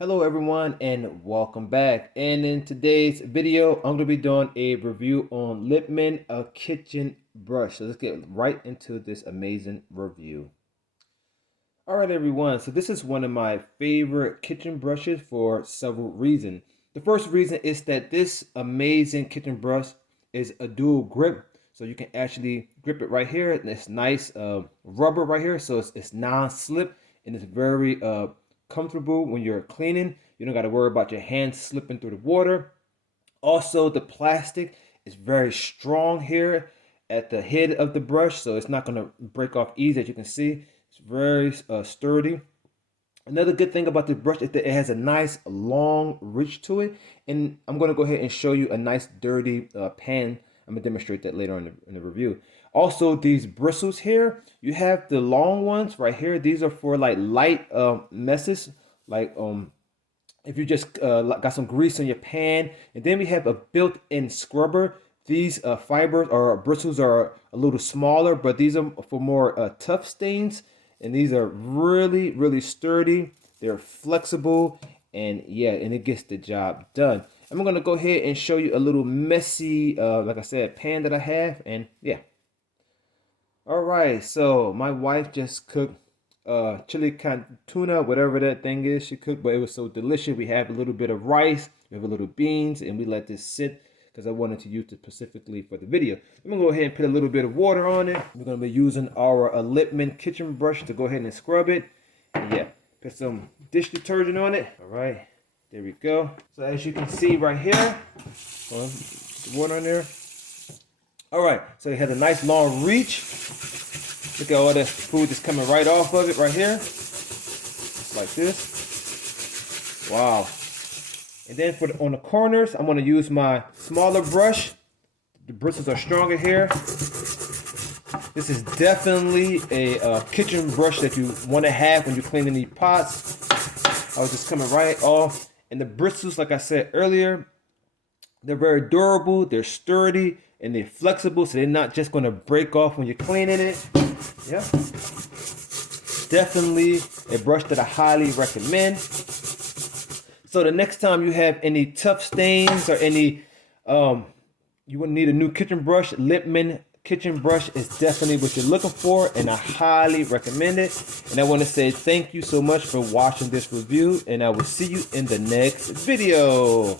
Hello everyone and welcome back. And in today's video, I'm going to be doing a review on Libman, a kitchen brush. So let's get right into this amazing review. All right everyone, so this is one of my favorite kitchen brushes for several reasons. The first reason is that this amazing kitchen brush is a dual grip. So you can actually grip it right here, and it's nice rubber right here, so it's non-slip and it's very comfortable when you're cleaning. You don't got to worry about your hands slipping through the water. Also, the plastic is very strong here at the head of the brush, so it's not going to break off easy. As you can see, it's very sturdy. Another good thing about this brush is that it has a nice long reach to it, and I'm going to go ahead and show you a nice dirty pan. I'm going to demonstrate that later on in the review. Also, these bristles here, you have the long ones right here. These are for like light messes, like if you just got some grease on your pan. And then we have a built-in scrubber. These fibers or bristles are a little smaller, but these are for more tough stains. And these are really, really sturdy. They're flexible, and yeah, and it gets the job done. I'm gonna go ahead and show you a little messy, like I said, pan that I have, and yeah. All right, so my wife just cooked chili con tuna, whatever that thing is she cooked, but it was so delicious. We have a little bit of rice, we have a little beans, and we let this sit because I wanted to use it specifically for the video. I'm gonna go ahead and put a little bit of water on it. We're gonna be using our Libman kitchen brush to go ahead and scrub it. And yeah, put some dish detergent on it. All right, there we go. So as you can see right here, put the water on there. All right, so it has a nice long reach. Look at all the food that's coming right off of it right here. Just like this. Wow. And then on the corners, I'm gonna use my smaller brush. The bristles are stronger here. This is definitely a kitchen brush that you wanna have when you're cleaning these pots. I was just coming right off. And the bristles, like I said earlier, they're very durable, they're sturdy, and they're flexible, so they're not just gonna break off when you're cleaning it. Yeah. Definitely a brush that I highly recommend. So the next time you have any tough stains or any, you would need a new kitchen brush, Libman kitchen brush is definitely what you're looking for, and I highly recommend it. And I want to say thank you so much for watching this review, and I will see you in the next video.